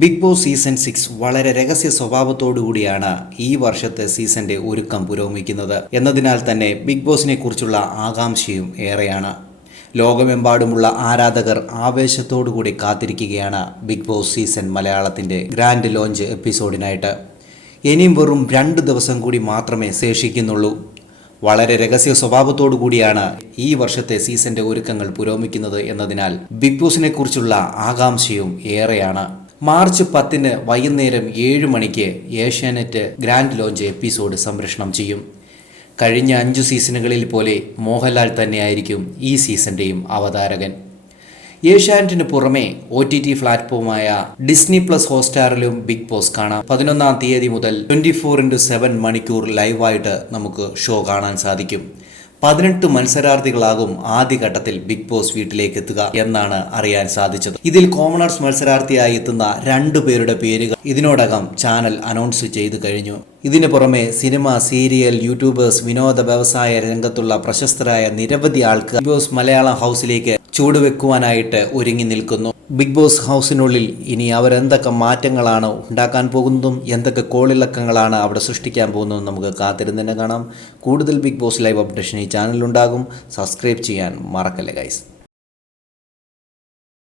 Big boss season 6 വളരെ രഹസ്യ സ്വഭാവത്തോടുകൂടിയാണ് ഈ വർഷത്തെ സീസന്റെ ഒരുക്കം പുരോഗമിക്കുന്നത് എന്നതിനാൽ തന്നെ ബിഗ് ബോസിനെ കുറിച്ചുള്ള ആകാംക്ഷയും ഏറെയാണ്. ലോകമെമ്പാടുമുള്ള ആരാധകർ ആവേശത്തോടുകൂടി കാത്തിരിക്കുകയാണ് ബിഗ് ബോസ് സീസൺ മലയാളത്തിന്റെ ഗ്രാൻഡ് ലോഞ്ച് എപ്പിസോഡിനായിട്ട്. ഇനിയും വെറും 2 ദിവസം കൂടി മാത്രമേ ശേഷിക്കുന്നുള്ളൂ. വളരെ രഹസ്യ സ്വഭാവത്തോടു കൂടിയാണ് ഈ വർഷത്തെ സീസന്റെ ഒരുക്കങ്ങൾ പുരോഗമിക്കുന്നത് എന്നതിനാൽ ബിഗ് ബോസിനെ കുറിച്ചുള്ള ആകാംക്ഷയും ഏറെയാണ്. മാർച്ച് 10 വൈകുന്നേരം 7 മണിക്ക് ഏഷ്യാനെറ്റ് ഗ്രാൻഡ് ലോഞ്ച് എപ്പിസോഡ് സംപ്രേഷണം ചെയ്യും. കഴിഞ്ഞ 5 സീസണുകളിൽ പോലെ മോഹൻലാൽ തന്നെയായിരിക്കും ഈ സീസന്റെയും അവതാരകൻ. ഏഷ്യാനെറ്റിന് പുറമെ OTT പ്ലാറ്റ്ഫോമായ ഡിസ്നി പ്ലസ് ഹോട്ട്സ്റ്റാറിലും ബിഗ് ബോസ് കാണാം. 11-ാം തീയതി മുതൽ 24/7 മണിക്കൂർ ലൈവായിട്ട് നമുക്ക് ഷോ കാണാൻ സാധിക്കും. 18 മത്സരാർത്ഥികളാകും ആദ്യഘട്ടത്തിൽ ബിഗ് ബോസ് വീട്ടിലേക്ക് എത്തുക എന്നാണ് അറിയാൻ സാധിച്ചത്. ഇതിൽ കോമണേഴ്സ് മത്സരാർത്ഥിയായി എത്തുന്ന 2 പേരുടെ പേരുകൾ ഇതിനോടകം ചാനൽ അനൗൺസ് ചെയ്തു കഴിഞ്ഞു. ഇതിനു പുറമെ സിനിമ, സീരിയൽ, യൂട്യൂബേഴ്സ്, വിനോദ വ്യവസായ രംഗത്തുള്ള പ്രശസ്തരായ നിരവധി ആൾക്കാർ ബിഗ് ബോസ് മലയാളം ഹൗസിലേക്ക് ചുവടുവെക്കുവാനായിട്ട് ഒരുങ്ങി നിൽക്കുന്നു. ബിഗ് ബോസ് ഹൗസിനുള്ളിൽ ഇനി അവരെന്തൊക്കെ മാറ്റങ്ങളാണ് ഉണ്ടാക്കാൻ പോകുന്നതും എന്തൊക്കെ കോളിളക്കങ്ങളാണ് അവിടെ സൃഷ്ടിക്കാൻ പോകുന്നതും നമുക്ക് കാത്തിരുന്ന് തന്നെ കാണാം. കൂടുതൽ ബിഗ് ബോസ് ലൈവ് അപ്ഡേഷൻ ഈ ചാനലിലുണ്ടാകും. സബ്സ്ക്രൈബ് ചെയ്യാൻ മറക്കല്ലേ ഗൈസ്.